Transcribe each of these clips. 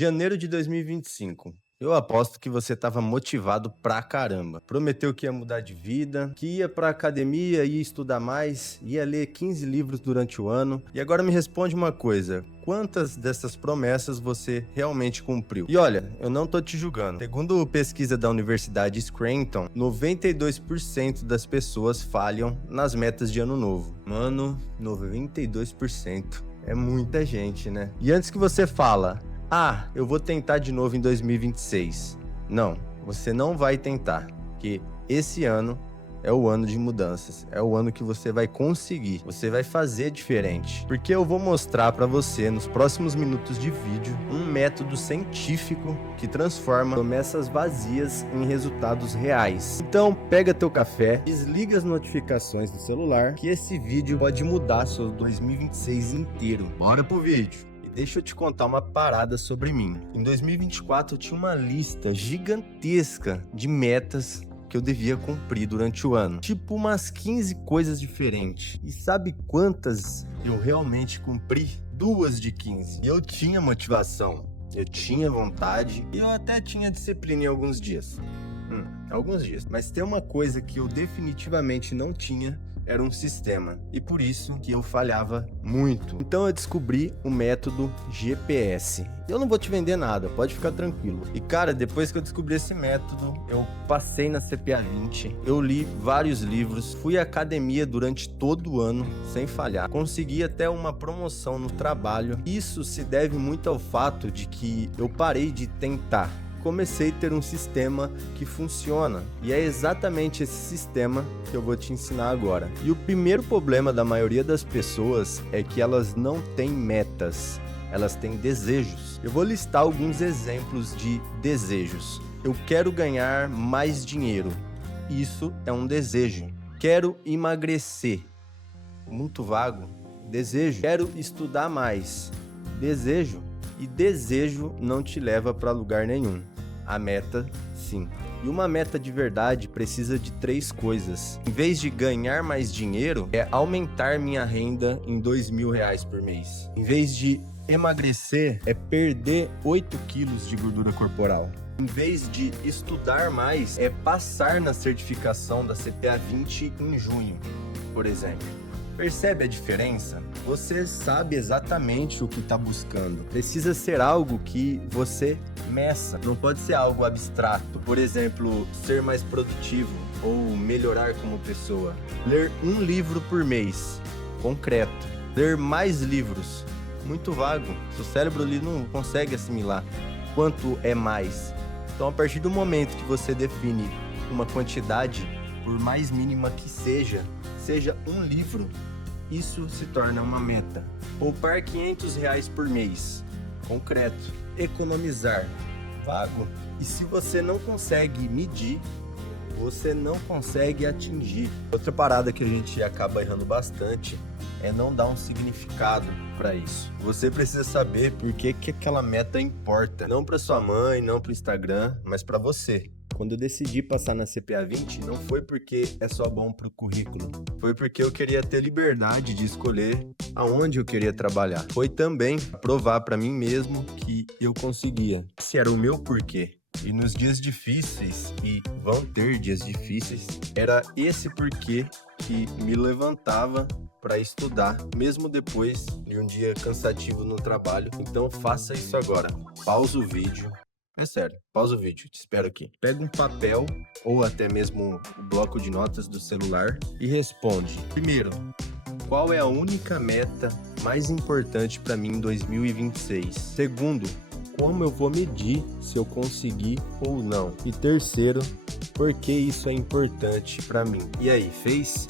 Janeiro de 2025. Eu aposto que você estava motivado pra caramba. Prometeu que ia mudar de vida, que ia pra academia, ia estudar mais, ia ler 15 livros durante o ano. E agora me responde uma coisa: quantas dessas promessas você realmente cumpriu? E olha, eu não tô te julgando. Segundo pesquisa da Universidade Scranton, 92% das pessoas falham nas metas de ano novo. Mano, 92%. É muita gente, né? E antes que você fala: ah, eu vou tentar de novo em 2026. Não, você não vai tentar, porque esse ano é o ano de mudanças, é o ano que você vai conseguir, você vai fazer diferente. Porque eu vou mostrar pra você nos próximos minutos de vídeo um método científico que transforma promessas vazias em resultados reais. Então pega teu café, desliga as notificações do celular, que esse vídeo pode mudar seu 2026 inteiro. Bora pro vídeo! Deixa eu te contar uma parada sobre mim. Em 2024 eu tinha uma lista gigantesca de metas que eu devia cumprir durante o ano. Tipo umas 15 coisas diferentes. E sabe quantas eu realmente cumpri? 2 de 15. E eu tinha motivação, eu tinha vontade e eu até tinha disciplina em alguns dias. Alguns dias. Mas tem uma coisa que eu definitivamente não tinha, era um sistema, e por isso que eu falhava muito. Então eu descobri o método GPS. Eu não vou te vender nada, pode ficar tranquilo. E cara, depois que eu descobri esse método, eu passei na CPA 20, eu li vários livros, fui à academia durante todo o ano, sem falhar. Consegui até uma promoção no trabalho. Isso se deve muito ao fato de que eu parei de tentar. Comecei a ter um sistema que funciona, e é exatamente esse sistema que eu vou te ensinar agora. E o primeiro problema da maioria das pessoas é que elas não têm metas, elas têm desejos. Eu vou listar alguns exemplos de desejos. Eu quero ganhar mais dinheiro, isso é um desejo. Quero emagrecer, muito vago, desejo. Quero estudar mais, desejo. E desejo não te leva para lugar nenhum. A meta, sim. E uma meta de verdade precisa de 3 coisas. Em vez de ganhar mais dinheiro, é aumentar minha renda em R$2.000 por mês. Em vez de emagrecer, é perder 8 quilos de gordura corporal. Em vez de estudar mais, é passar na certificação da CPA 20 em junho, por exemplo. Percebe a diferença? Você sabe exatamente o que está buscando. Precisa ser algo que você meça. Não pode ser algo abstrato. Por exemplo, ser mais produtivo ou melhorar como pessoa. Ler um livro por mês. Concreto. Ler mais livros. Muito vago. Seu cérebro ali não consegue assimilar quanto é mais. Então, a partir do momento que você define uma quantidade, por mais mínima que seja um livro, isso se torna uma meta. Poupar R$500 por mês, concreto. Economizar, vago. E se você não consegue medir, você não consegue atingir. Outra parada que a gente acaba errando bastante é não dar um significado para isso. Você precisa saber por que aquela meta importa. Não para sua mãe, não para o Instagram, mas para você. Quando eu decidi passar na CPA 20, não foi porque é só bom pro currículo. Foi porque eu queria ter liberdade de escolher aonde eu queria trabalhar. Foi também provar para mim mesmo que eu conseguia. Esse era o meu porquê. E nos dias difíceis, e vão ter dias difíceis, era esse porquê que me levantava para estudar, mesmo depois de um dia cansativo no trabalho. Então faça isso agora. Pausa o vídeo. É sério, pausa o vídeo, te espero aqui. Pega um papel ou até mesmo o bloco de notas do celular e responde. Primeiro, qual é a única meta mais importante para mim em 2026? Segundo, como eu vou medir se eu conseguir ou não? E terceiro, por que isso é importante para mim? E aí, fez?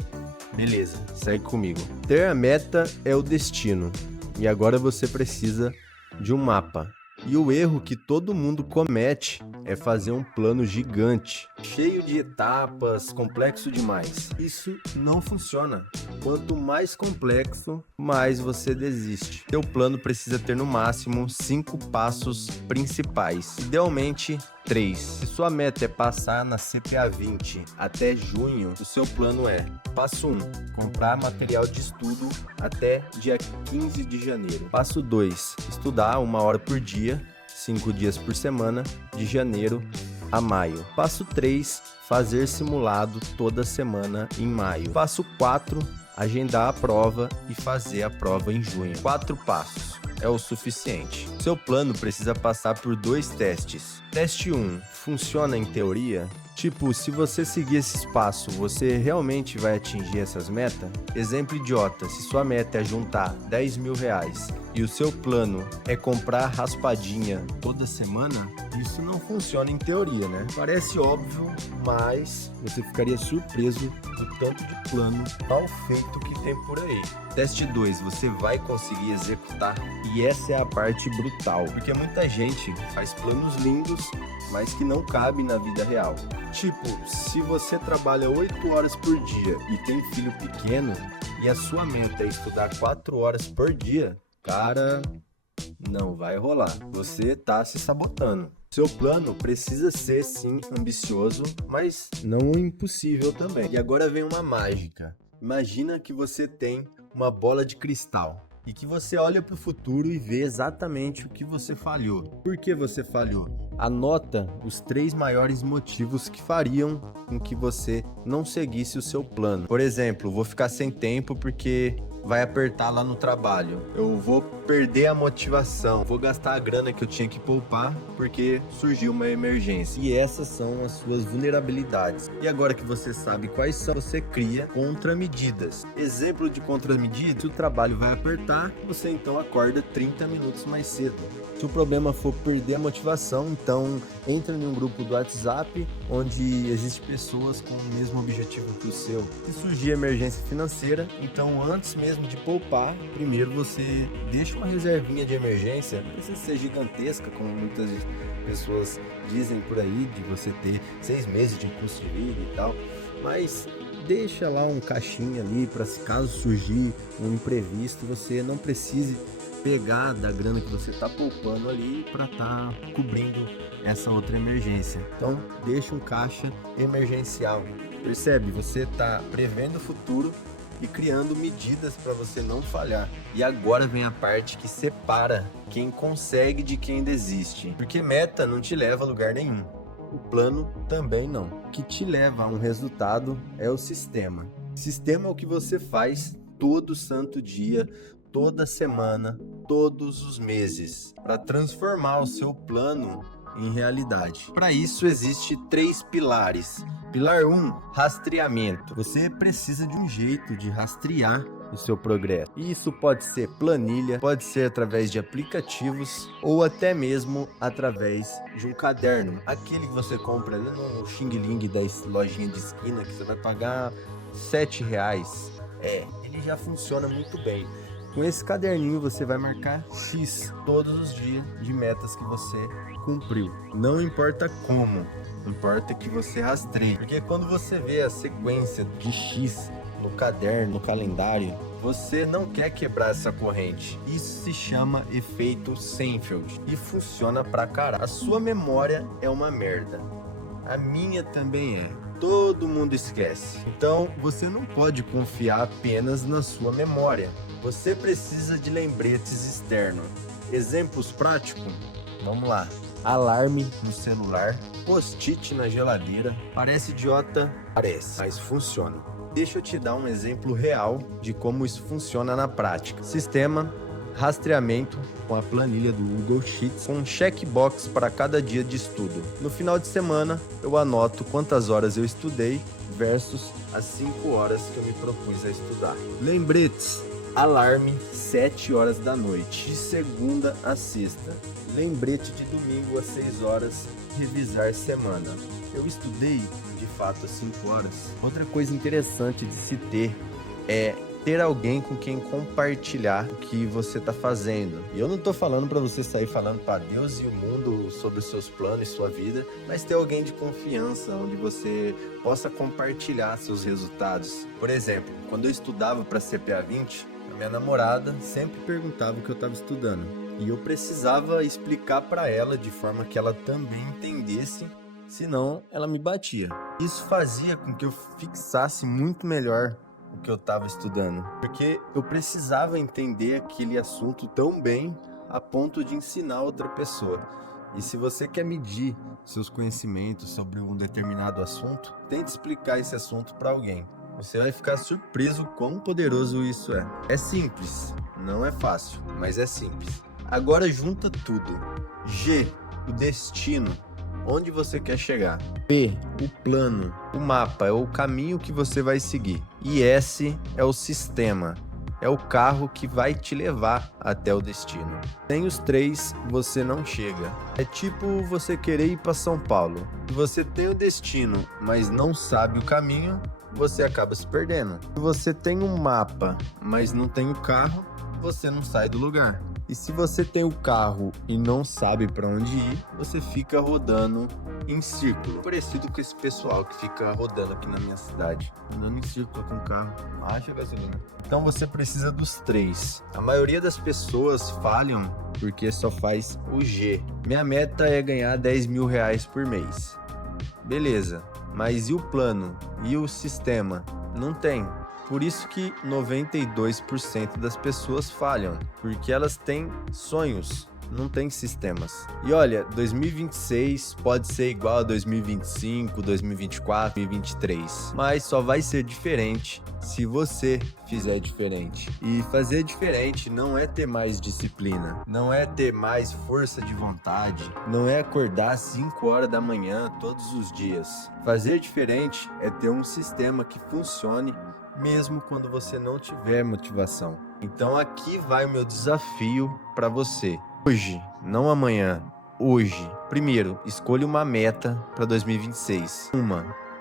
Beleza, segue comigo. Ter a meta é o destino, e agora você precisa de um mapa. E o erro que todo mundo comete é fazer um plano gigante, cheio de etapas, complexo demais. Isso não funciona. Quanto mais complexo, mais você desiste. Seu plano precisa ter no máximo 5 passos principais, idealmente 3. Se sua meta é passar na CPA 20 até junho, o seu plano é: passo 1, comprar material de estudo até dia 15 de janeiro. Passo 2, estudar 1 hora por dia, 5 dias por semana, de janeiro a maio. Passo 3, fazer simulado toda semana em maio. Passo 4, agendar a prova e fazer a prova em junho. 4 passos é o suficiente. Seu plano precisa passar por 2 testes. Teste 1, funciona em teoria? Tipo, se você seguir esses passos, você realmente vai atingir essas metas? Exemplo idiota, se sua meta é juntar 10 mil reais e o seu plano é comprar raspadinha toda semana, isso não funciona em teoria, né? Parece óbvio, mas você ficaria surpreso do tanto de plano mal feito que tem por aí. Teste 2, você vai conseguir executar? E essa é a parte brutal, porque muita gente faz planos lindos, mas que não cabem na vida real. Tipo, se você trabalha 8 horas por dia e tem filho pequeno, e a sua meta é estudar 4 horas por dia, cara, não vai rolar. Você tá se sabotando. Seu plano precisa ser, sim, ambicioso, mas não impossível também. E agora vem uma mágica. Imagina que você tem uma bola de cristal e que você olha para o futuro e vê exatamente o que você falhou. Por que você falhou? Anota os 3 maiores motivos que fariam com que você não seguisse o seu plano. Por exemplo, vou ficar sem tempo porque vai apertar lá no trabalho. Eu vou perder a motivação, vou gastar a grana que eu tinha que poupar porque surgiu uma emergência. E essas são as suas vulnerabilidades. E agora que você sabe quais são, você cria contramedidas. Exemplo de contramedida: se o trabalho vai apertar, você então acorda 30 minutos mais cedo. Se o problema for perder a motivação, então entra em um grupo do WhatsApp onde existem pessoas com o mesmo objetivo que o seu. Se surgir emergência financeira, então antes mesmo de poupar, primeiro você deixa uma reservinha de emergência. Não precisa ser gigantesca, como muitas pessoas dizem por aí, de você ter 6 meses de imposto de vida e tal, mas deixa lá um caixinha ali para se caso surgir um imprevisto, você não precise pegar da grana que você está poupando ali para estar cobrindo essa outra emergência. Então, deixa um caixa emergencial. Percebe? Você está prevendo o futuro e criando medidas para você não falhar. E agora vem a parte que separa quem consegue de quem desiste. Porque meta não te leva a lugar nenhum. O plano também não. O que te leva a um resultado é o sistema. Sistema é o que você faz todo santo dia, toda semana, todos os meses, para transformar o seu plano em realidade. Para isso existe 3 pilares. Pilar 1, rastreamento. Você precisa de um jeito de rastrear o seu progresso. E isso pode ser planilha, pode ser através de aplicativos ou até mesmo através de um caderno. Aquele que você compra ali no Xing Ling da lojinha de esquina, que você vai pagar R$7. Ele já funciona muito bem. Com esse caderninho você vai marcar X todos os dias de metas que você cumpriu. Não importa como, importa que você rastreie. Porque quando você vê a sequência de X no caderno, no calendário, você não quer quebrar essa corrente. Isso se chama efeito Seinfeld e funciona pra caralho. A sua memória é uma merda. A minha também é. Todo mundo esquece. Então, você não pode confiar apenas na sua memória. Você precisa de lembretes externos. Exemplos práticos? Vamos lá. Alarme no celular, post-it na geladeira. Parece idiota? Parece, mas funciona. Deixa eu te dar um exemplo real de como isso funciona na prática. Sistema, rastreamento com a planilha do Google Sheets, com um checkbox para cada dia de estudo. No final de semana, eu anoto quantas horas eu estudei versus as 5 horas que eu me propus a estudar. Lembretes. Alarme 7 horas da noite, de segunda a sexta. Lembrete de domingo às 6 horas, revisar semana. Eu estudei, de fato, às 5 horas. Outra coisa interessante de se ter é ter alguém com quem compartilhar o que você está fazendo. E eu não estou falando para você sair falando para Deus e o mundo sobre os seus planos e sua vida, mas ter alguém de confiança onde você possa compartilhar seus resultados. Por exemplo, quando eu estudava para CPA 20, a minha namorada sempre perguntava o que eu estava estudando. E eu precisava explicar para ela de forma que ela também entendesse, senão ela me batia. Isso fazia com que eu fixasse muito melhor o que eu estava estudando, porque eu precisava entender aquele assunto tão bem a ponto de ensinar outra pessoa. E se você quer medir seus conhecimentos sobre um determinado assunto, tente explicar esse assunto para alguém. Você vai ficar surpreso quão poderoso isso é. É simples, não é fácil, mas é simples. Agora junta tudo. G, o destino, onde você quer chegar. P, o plano, o mapa, é o caminho que você vai seguir. E S é o sistema, é o carro que vai te levar até o destino. Sem os três, você não chega. É tipo você querer ir para São Paulo. Se você tem o destino, mas não sabe o caminho, você acaba se perdendo. Se você tem um mapa, mas não tem o carro, você não sai do lugar. E se você tem o carro e não sabe para onde ir, você fica rodando em círculo. Parecido com esse pessoal que fica rodando aqui na minha cidade. Andando em círculo com o carro. Acha gasolina. Então você precisa dos três. A maioria das pessoas falham porque só faz o G. Minha meta é ganhar 10 mil reais por mês. Beleza, mas e o plano? E o sistema? Não tem. Por isso que 92% das pessoas falham, porque elas têm sonhos, não têm sistemas. E olha, 2026 pode ser igual a 2025, 2024 e 2023, mas só vai ser diferente se você fizer diferente. E fazer diferente não é ter mais disciplina, não é ter mais força de vontade, não é acordar às 5 horas da manhã todos os dias. Fazer diferente é ter um sistema que funcione mesmo quando você não tiver motivação. Então aqui vai o meu desafio para você. Hoje, não amanhã, hoje. Primeiro, escolha uma meta para 2026.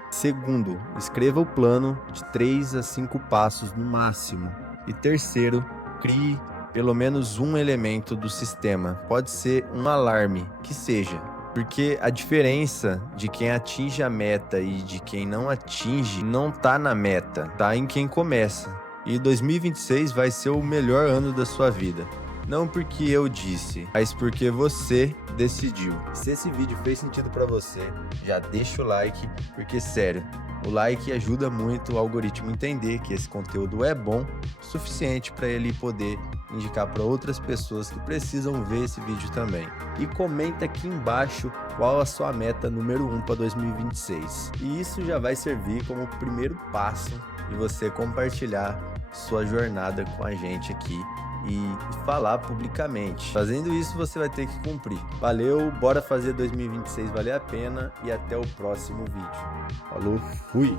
Segundo, escreva o plano de 3 a 5 passos no máximo. E terceiro, crie pelo menos um elemento do sistema. Pode ser um alarme, que seja. Porque a diferença de quem atinge a meta e de quem não atinge não tá na meta, tá em quem começa. E 2026 vai ser o melhor ano da sua vida. Não porque eu disse, mas porque você decidiu. Se esse vídeo fez sentido pra você, já deixa o like, porque sério, o like ajuda muito o algoritmo entender que esse conteúdo é bom o suficiente para ele poder indicar para outras pessoas que precisam ver esse vídeo também. E comenta aqui embaixo qual a sua meta número 1 para 2026. E isso já vai servir como o primeiro passo de você compartilhar sua jornada com a gente aqui e falar publicamente. Fazendo isso, você vai ter que cumprir. Valeu, bora fazer 2026 valer a pena e até o próximo vídeo. Falou, fui!